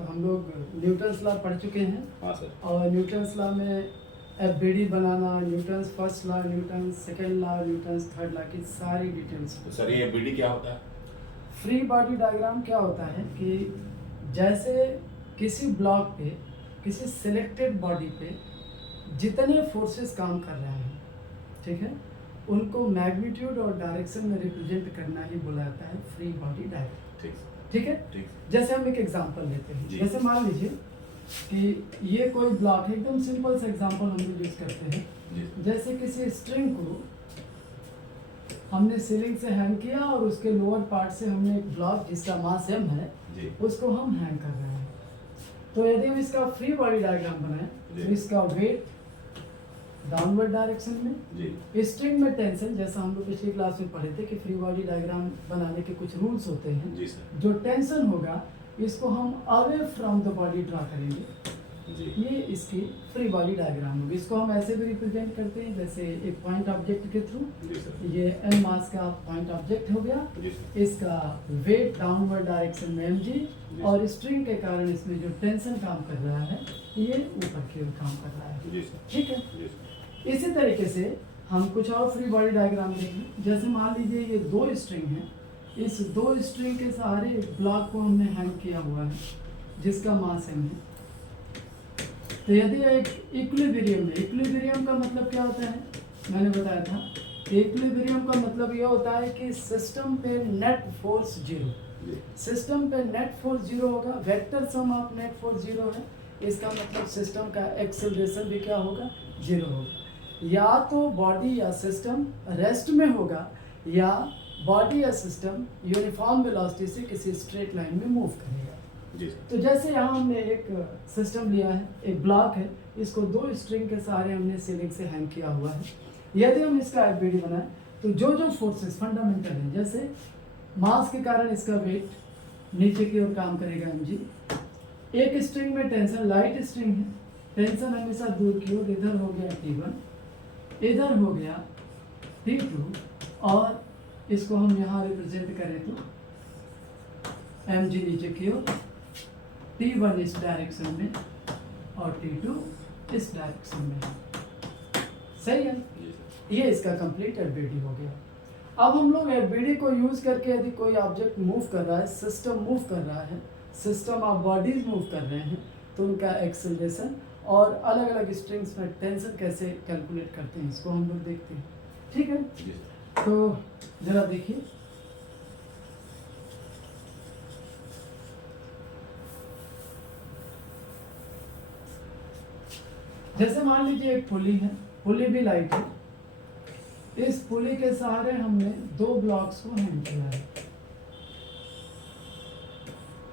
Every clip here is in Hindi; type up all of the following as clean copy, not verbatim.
तो हम लोग न्यूटन्स लॉ पढ़ चुके हैं। हाँ सर। और न्यूटन्स लॉ में एफबीडी बनाना, Newton's first law, Newton's second law, Newton's third law की सारी डिटेल्स। तो सर ये बीडी क्या होता है? फ्री बॉडी डायग्राम क्या होता है कि जैसे किसी ब्लॉक पे, किसी सिलेक्टेड बॉडी पे जितने फोर्सेस काम कर रहे हैं, ठीक है, उनको मैग्नीट्यूड और डायरेक्शन में रिप्रेजेंट करना ही बोला जाता है फ्री बॉडी डायग्राम। ठीक ठीक है। ठीक। जैसे हम एक एग्जांपल लेते हैं, जी। जैसे मान लीजिए कि ये कोई ब्लॉक है, एकदम सिंपल सा एग्जांपल हम लोग यूज करते हैं। जी। जैसे किसी स्ट्रिंग को हमने सीलिंग से हैंग किया और उसके लोअर पार्ट से हमने एक ब्लॉक जिसका मास m है जी। उसको हम हैंग कर रहे हैं। तो यदि हम इसका फ्री बॉडी डायग्राम बनाएं जी। तो इसका वेट डाउनवर्ड डायरेक्शन में, जी। स्ट्रिंग में टेंशन, जैसा हम लोग पिछली क्लास में पढ़े थे कि फ्री बॉडी डायग्राम बनाने के कुछ रूल्स होते हैं। जी सर। जो टेंशन होगा इसको हम away from the body draw करेंगे। जी। ये इसकी फ्री बॉडी डायग्राम होगी। इसको हम ऐसे भी रिप्रेजेंट करते हैं जैसे एक पॉइंट ऑब्जेक्ट के थ्रू। जी सर। ये m मास का पॉइंट ऑब्जेक्ट हो गया, जी सर। इसका वेट डाउनवर्ड डायरेक्शन में mg, जी। और स्ट्रिंग के कारण इसमें जो टेंशन काम कर रहा है ये ऊपर की ओर काम कर रहा है। जी सर। ठीक है। जी सर। इसी तरीके से हम कुछ और फ्री बॉडी डायग्राम देखें। जैसे मान लीजिए ये दो स्ट्रिंग हैं, इस दो स्ट्रिंग के सहारे एक ब्लॉक को हमने हैंग किया हुआ है जिसका मास m है। तो यदि एक इक्विलिब्रियम है, इक्विलिब्रियम का मतलब क्या होता है, मैंने बताया था, इक्विलिब्रियम का मतलब ये होता है कि सिस्टम पे नेट फोर्स जीरो, सिस्टम पे नेट फोर्स जीरो होगा, vector sum of net force zero है, इसका मतलब सिस्टम का एक्सेलरेशन भी क्या होगा, जीरो होगा। या तो बॉडी या सिस्टम रेस्ट में होगा या बॉडी या सिस्टम यूनिफॉर्म वेलोसिटी से किसी स्ट्रेट लाइन में मूव करेगा। तो जैसे यहाँ हमने एक सिस्टम लिया है, एक ब्लॉक है, इसको दो स्ट्रिंग के सहारे हमने सीलिंग से हैंग किया हुआ है। यदि हम इसका एफबीडी बनाएं तो जो जो फोर्सेस फंडामेंटल हैं, जैसे मास के कारण इसका वेट नीचे की ओर काम करेगा mg, एक स्ट्रिंग में टेंशन, लाइट स्ट्रिंग है, टेंशन हमेशा दूर की ओर, इधर हो गया T1, इधर हो गया T2, और इसको हम यहाँ रिप्रेजेंट करें तो mg नीचे की ओर, T1 इस डायरेक्शन में और T2 इस डायरेक्शन में। सही है। ये इसका कंप्लीट एफबीडी हो गया। अब हम लोग एफबीडी को यूज करके यदि कोई ऑब्जेक्ट मूव कर रहा है, सिस्टम मूव कर रहा है, सिस्टम ऑफ बॉडीज मूव कर रहे हैं, तो उनका एक्सेलरेशन और अलग अलग स्ट्रिंग्स में टेंशन कैसे कैलकुलेट करते हैं इसको हम लोग देखते हैं। ठीक है। तो जरा देखिए, जैसे मान लीजिए एक पुली है, पुली भी लाइट है, इस पुली के सहारे हमने दो ब्लॉक्स को हैंग किया है।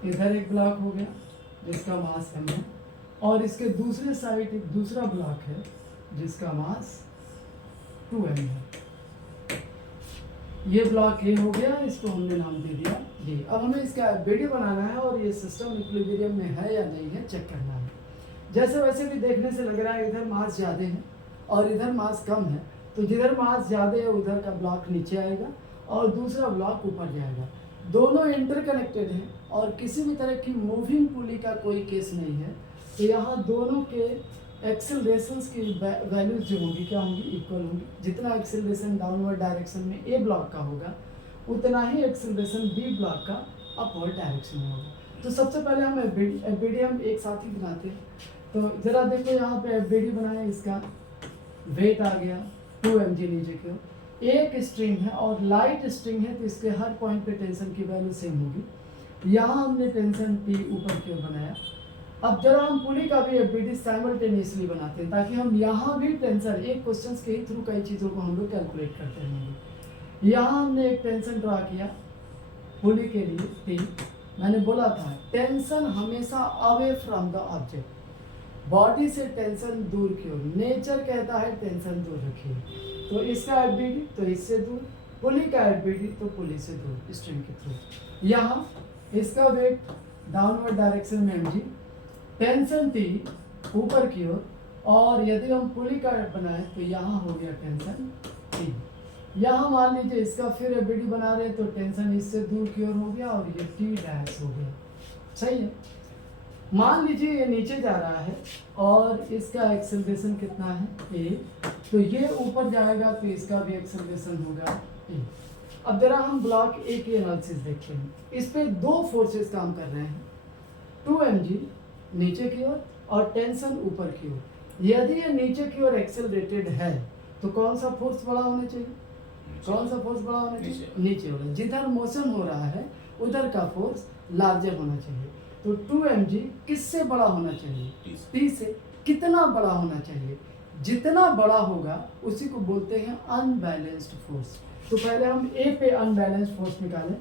इधर एक ब्लॉक हो गया जिसका मास m है, और इसके दूसरे साइड एक दूसरा ब्लॉक है जिसका मास 2m है। ये ब्लॉक A हो गया, इसको हमने नाम दे दिया ये। अब हमें इसका एफबीडी बनाना है और ये सिस्टम इक्विलिब्रियम में है या नहीं है चेक करना है। जैसे वैसे भी देखने से लग रहा है इधर मास ज़्यादा है और इधर मास कम है, तो जिधर मास ज़्यादा है उधर का ब्लॉक नीचे आएगा और दूसरा ब्लॉक ऊपर जाएगा। दोनों इंटरकनेक्टेड हैं और किसी भी तरह की मूविंग पुली का कोई केस नहीं है। तो यहाँ दोनों के एक्सेलरेशंस की वैल्यूज जो होंगी क्या होंगी, इक्वल होंगी। जितना एक्सेलरेशन डाउनवर्ड डायरेक्शन में ए ब्लॉक का होगा उतना ही एक्सेलरेशन बी ब्लॉक का अपवर्ड डायरेक्शन में होगा। तो सबसे पहले हम एफबीडी हम एक साथ ही बनाते हैं। तो जरा देखो यहाँ पे एफबीडी बनाए, इसका वेट आ गया 2mg नीचे की ओर, एक स्ट्रिंग है और लाइट स्ट्रिंग है, तो इसके हर पॉइंट पे टेंशन की वैल्यू सेम होगी। यहाँ हमने टेंशन P ऊपर की ओर बनाया। अब जरा हम पुली का भी एफबीडी साइमल्टेनियसली बनाते हैं ताकि हम यहाँ भी टेंशन, एक क्वेश्चन के ही थ्रू कई चीज़ों को हम लोग कैलकुलेट करते रहेंगे। यहाँ हमने एक टेंशन ड्रा किया पुली के लिए T। मैंने बोला था टेंशन हमेशा away from the object, body से टेंशन दूर की ओर, नेचर कहता है टेंशन दूर रखिए। तो इसका एफबीडी तो इससे दूर, पुली का एफबीडी तो पुली से दूर स्ट्रिंग के थ्रू। यहाँ इसका वेट डाउनवर्ड डायरेक्शन में mg, टेंशन T ऊपर की ओर, और यदि हम पुली का बनाए तो यहाँ हो गया टेंशन T। यहाँ मान लीजिए इसका फिर एफबीडी बना रहे हैं तो टेंशन इससे दूर की ओर हो गया और ये T डैश हो गया। सही है। मान लीजिए ये नीचे जा रहा है और इसका एक्सेलरेशन कितना है a, तो ये ऊपर जाएगा तो इसका भी एक्सेलरेशन होगा a। अब जरा हम ब्लॉक ए की एनालिसिस देखते हैं। इस पे दो फोर्सेस काम कर रहे हैं, 2mg नीचे की ओर और टेंशन ऊपर की ओर। यदि ये नीचे की ओर एक्सेलरेटेड है तो कौन सा फोर्स बड़ा होना चाहिए? कौन सा फोर्स बड़ा होना चाहिए? नीचे वाला। जिधर मोशन हो रहा है उधर का फोर्स लार्जर होना चाहिए। तो 2mg किससे बड़ा होना चाहिए? T से। कितना बड़ा होना चाहिए? जितना बड़ा होगा उसी को बोलते हैं अनबैलेंस्ड फोर्स। तो पहले हम A पे अनबैलेंस्ड फोर्स निकालें।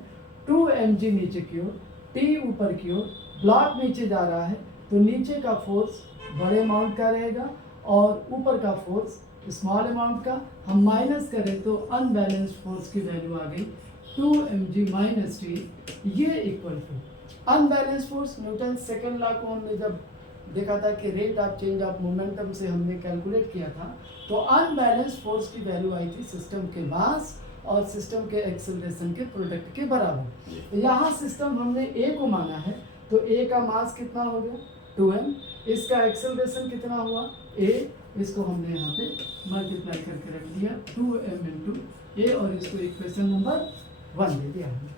2mg नीचे की ओर, T ऊपर की ओर, ब्लॉक नीचे जा रहा है तो नीचे का फोर्स बड़े अमाउंट का रहेगा और ऊपर का फोर्स स्मॉल अमाउंट का। हम माइनस करें तो अनबैलेंस्ड फोर्स की वैल्यू आ गई 2mg माइनस T, ये equal to unbalanced force. Newton second law को हमने जब देखा था कि rate of change of momentum से हमने कैलकुलेट किया था, तो अनबैलेंस्ड फोर्स की वैल्यू आई थी सिस्टम के मास और सिस्टम के एक्सेलरेशन के प्रोडक्ट के बराबर। यहाँ सिस्टम हमने ए को माना है तो ए का मास कितना हो गया 2m, इसका एक्सेलरेशन कितना हुआ a, इसको हमने यहाँ पे मल्टीप्लाई करके रख दिया 2m इंटू ए और इसको इक्वेशन नंबर 1 दे दिया हमने।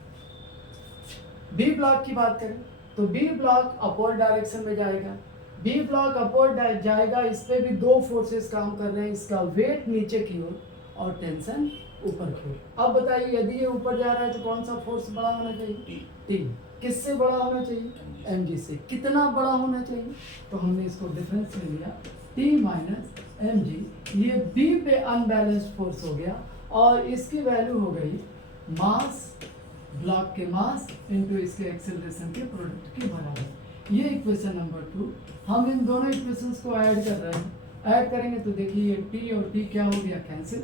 बी ब्लॉक की बात करें तो बी ब्लॉक अपवर्ड डायरेक्शन में जाएगा। बी ब्लॉक अपवर्ड जाएगा, इस पे भी दो फोर्सेस काम कर रहे हैं, इसका वेट नीचे की ओर और टेंशन ऊपर की ओर। अब बताइए यदि ये ऊपर जा रहा है तो कौन सा फोर्स बड़ा होना चाहिए? T। किससे बड़ा होना चाहिए? mg से। कितना बड़ा होना चाहिए? तो हमने इसको डिफरेंस ले लिया T माइनस mg। ये B पे अनबैलेंस्ड फोर्स हो गया और इसकी वैल्यू हो गई मास, ब्लॉक के मास इनटू इसके एक्सेलरेशन के प्रोडक्ट के बराबर। ये इक्वेशन नंबर 2। हम इन दोनों इक्वेशंस को ऐड कर रहे हैं। ऐड करेंगे तो देखिए ये T और T क्या हो गया कैंसिल।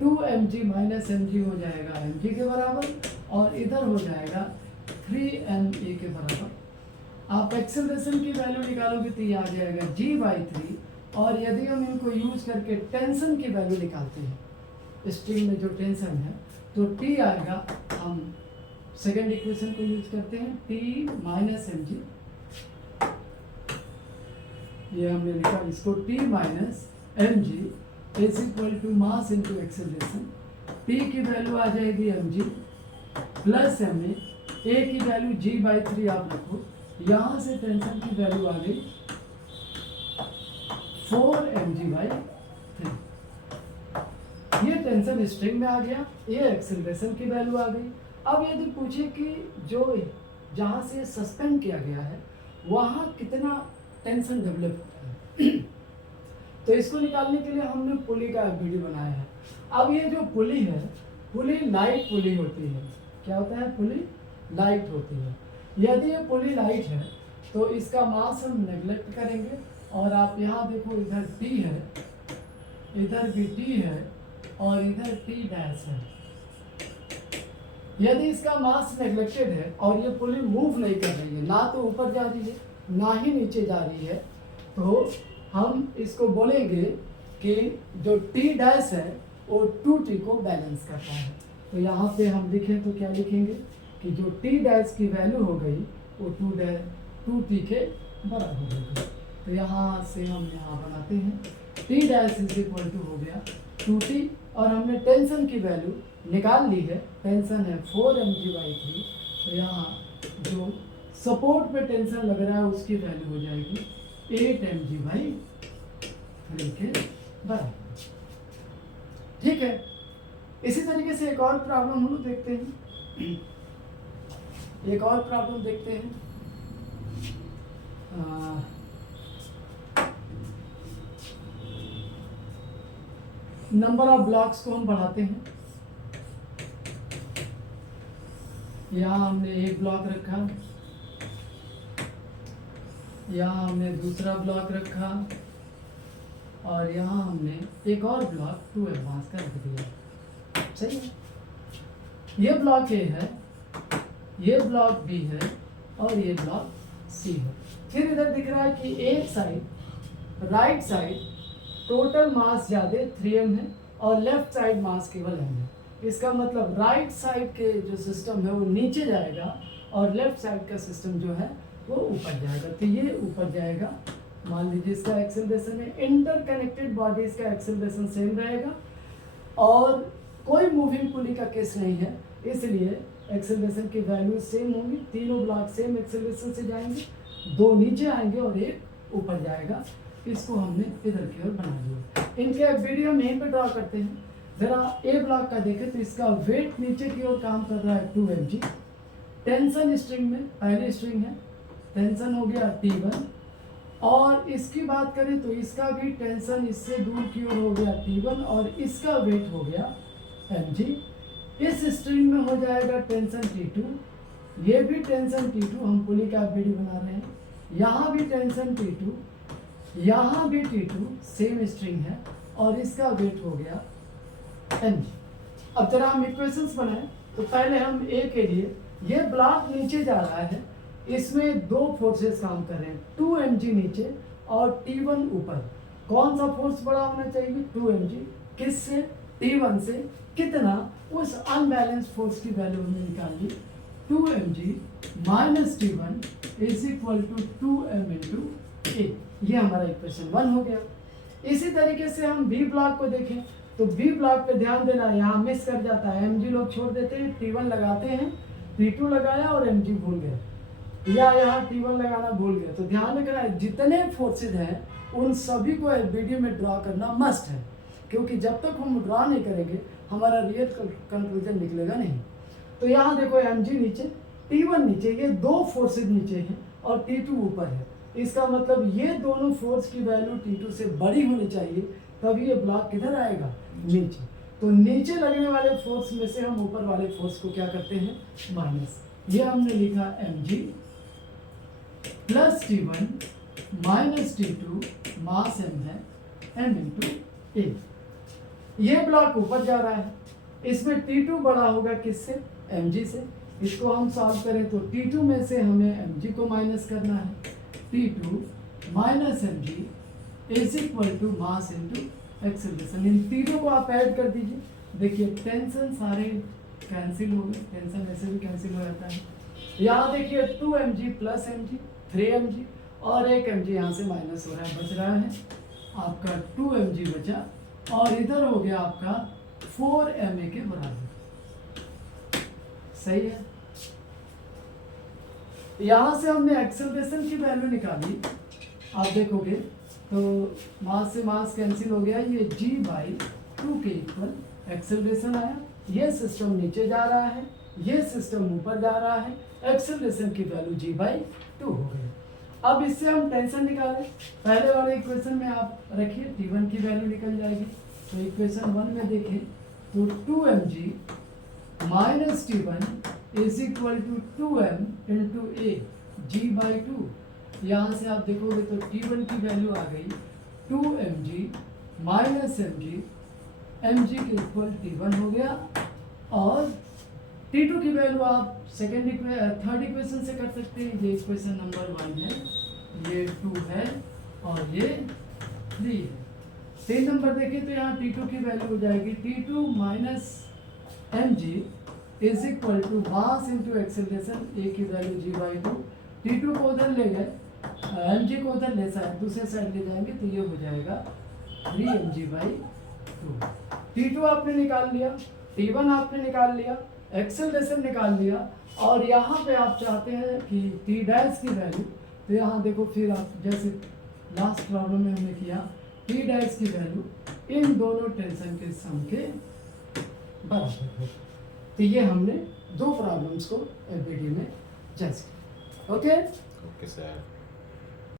2mg माइनस mg हो जाएगा mg के बराबर और इधर हो जाएगा 3ma के बराबर। आप एक्सेलरेशन की वैल्यू निकालोगे तो ये आ जाएगा g/3 और यदि हम इनको यूज करके टेंशन की वैल्यू निकालते हैं, स्ट्रिंग में जो टेंशन है, तो T आएगा, हम सेकेंड इक्वेशन को यूज करते हैं T माइनस mg, ये हमने लिखा इसको T minus mg is equal to mass into acceleration. T की वैल्यू आ जाएगी mg प्लस ma, A की वैल्यू g/3 आप रखो, यहाँ से टेंशन की वैल्यू आ गई 4mg/3। ये टेंशन स्ट्रिंग में आ गया, ये एक्सेलरेशन की वैल्यू आ गई। अब यदि पूछे कि जो जहाँ से सस्पेंड किया गया है वहाँ कितना टेंशन डेवलप होता है तो इसको निकालने के लिए हमने पुली का वीडियो बनाया है। अब ये जो पुली है, पुली लाइट पुली होती है। क्या होता है? पुली लाइट होती है। यदि ये पुली लाइट है तो इसका मास हम नेग्लेक्ट करेंगे और आप यहाँ देखो, इधर T है, इधर भी T है और इधर T डैश है। यदि इसका मास नेग्लेक्टेड है और ये पुली मूव नहीं कर रही है, ना तो ऊपर जा रही है ना ही नीचे जा रही है, तो हम इसको बोलेंगे कि जो T डैश है वो 2T को बैलेंस करता है। तो यहाँ पे हम लिखें तो क्या लिखेंगे कि जो T डैश की वैल्यू हो गई वो 2T के बराबर हो गई। तो यहाँ से हम यहाँ बनाते हैं T dash is equal to हो गया 2T और हमने टेंशन की वैल्यू निकाल ली है। टेंशन है 4mg/3, तो यहाँ जो सपोर्ट पे टेंशन लग रहा है उसकी वैल्यू हो जाएगी 8mg/3 के बराबर। ठीक है, इसी तरीके से एक और प्रॉब्लम हम लोग देखते हैं। एक और प्रॉब्लम देखते हैं। नंबर ऑफ ब्लॉक्स को हम बढ़ाते हैं। यहाँ हमने एक ब्लॉक रखा, यहाँ हमने दूसरा ब्लॉक रखा और यहाँ हमने एक और ब्लॉक 2 एडवांस का रख दिया। सही है। ये ब्लॉक A है, ये ब्लॉक B है और ये ब्लॉक C है। फिर इधर दिख रहा है कि एक side right side total mass ज़्यादा 3m है और लेफ्ट साइड मास केवल m है। इसका मतलब राइट साइड के जो सिस्टम है वो नीचे जाएगा और लेफ्ट साइड का सिस्टम जो है वो ऊपर जाएगा, तो ये ऊपर जाएगा। मान लीजिए इसका एक्सेलरेशन है, इंटरकनेक्टेड बॉडीज का एक्सेलरेशन सेम रहेगा और कोई मूविंग पुली का केस नहीं है, इसलिए एक्सेलरेशन की वैल्यू सेम होंगी। तीनों ब्लॉक सेम एक्सेलरेशन से जाएंगे, दो नीचे आएंगे और एक ऊपर जाएगा। इसको हमने इधर की ओर बना दिया। इनके वीडियो में यहीं पे ड्रॉ करते हैं। जरा ए ब्लॉक का देखें तो इसका वेट नीचे की ओर काम कर रहा है 2 mg। टेंशन स्ट्रिंग में पहली स्ट्रिंग है, टेंशन हो गया T1 और इसकी बात करें तो इसका भी टेंशन इससे दूर की ओर हो गया T1 और इसका वेट हो गया mg। इस स्ट्रिंग में हो जाएगा टेंशन T2, ये भी टेंशन T2, हम पुली का वीडियो बना रहे हैं। यहाँ भी टेंशन T2, यहाँ भी T2, सेम स्ट्रिंग है और इसका वेट हो गया mg। अब जरा हम इक्वेशंस बनाएं तो पहले हम ए के लिए, ये ब्लॉक नीचे जा रहा है, इसमें दो फोर्सेस काम कर रहे हैं, 2 mg नीचे और T1 ऊपर। कौन सा फोर्स बड़ा होना चाहिए? 2 mg। किससे? T1 से। कितना? उस अनबैलेंस फोर्स की वैल्यू हमने निकाली, 2 mg minus T1 is equal to 2m into a. ये हमारा इक्वेशन 1 हो गया। इसी तरीके से हम बी ब्लॉक को देखें तो बी ब्लॉक पे ध्यान देना, यहाँ मिस कर जाता है, mg लोग छोड़ देते हैं, T1 लगाते हैं, T2 लगाया और mg भूल गए, या यहाँ T1 लगाना भूल गए। तो ध्यान रखना है जितने फोर्सेज हैं उन सभी को वीडियो में ड्रॉ करना मस्ट है, क्योंकि जब तक हम ड्रॉ नहीं करेंगे हमारा रियल कंक्लूजन निकलेगा नहीं। तो यहाँ देखो mg नीचे, T1 नीचे, ये दो फोर्सेज नीचे हैं और T2 ऊपर है। इसका मतलब ये दोनों फोर्स की वैल्यू T2 से बड़ी होनी चाहिए, तभी ये ब्लॉक किधर आएगा? नीचे। तो नीचे लगने वाले फोर्स में से हम ऊपर वाले फोर्स को क्या करते हैं? माइनस। ये हमने लिखा mg plus T1 minus T2, मास m है m इंटू ए। ये ब्लॉक ऊपर जा रहा है, इसमें T2 बड़ा होगा किससे? mg से। इसको हम सॉल्व करें तो T2 में से हमें mg को माइनस करना है, T2 minus mg is equal to mass into acceleration. इन तीनों को आप ऐड कर दीजिए, देखिए टेंशन सारे कैंसिल हो गए, टेंशन ऐसे भी कैंसिल हो जाता है। यहाँ देखिए 2 mg प्लस mg 3 mg और 1 mg यहाँ से माइनस हो रहा है, बच रहा है आपका 2 mg बचा और इधर हो गया आपका 4 ma के बराबर। सही है। यहाँ से हमने एक्सेलरेशन की वैल्यू निकाली, आप देखोगे तो मास से मास कैंसिल हो गया, ये g/2 के इक्वल एक्सेलरेशन आया। ये सिस्टम नीचे जा रहा है, ये सिस्टम ऊपर जा रहा है, एक्सेलरेशन की वैल्यू g/2 हो गई। अब इससे हम टेंशन निकालें, पहले वाले इक्वेशन में आप रखिए, T1 की वैल्यू निकल जाएगी। तो इक्वेशन 1 में देखें तो 2 mg minus T1 is equal to 2m into a g/2। यहाँ से आप देखोगे तो T1 की वैल्यू आ गई 2 mg माइनस mg के इक्वल T1 हो गया और T2 की वैल्यू आप थर्ड इक्वेशन से कर सकते हैं। ये इक्वेशन नंबर 1 है, ये 2 है और ये 3 है। 3 नंबर देखिए तो यहाँ T2 की वैल्यू हो जाएगी T2 minus mg is equal to mass into acceleration, a की वैल्यू g/2। T2 को उधर ले गए, mg को उधर ले दूसरे साइड ले जाएंगे तो ये हो जाएगा 3 mg/2। T2 आपने निकाल लिया, T1 आपने निकाल लिया, एक्सेलरेशन निकाल लिया और यहाँ पे आप चाहते हैं कि T डैश की वैल्यू, तो यहाँ देखो फिर आप जैसे लास्ट प्रॉब्लम में हमने किया, T डैश की वैल्यू इन दोनों टेंशन के सम के बराबर है। तो ये हमने दो प्रॉब्लम्स को वीडियो में जज किया। Okay okay sir.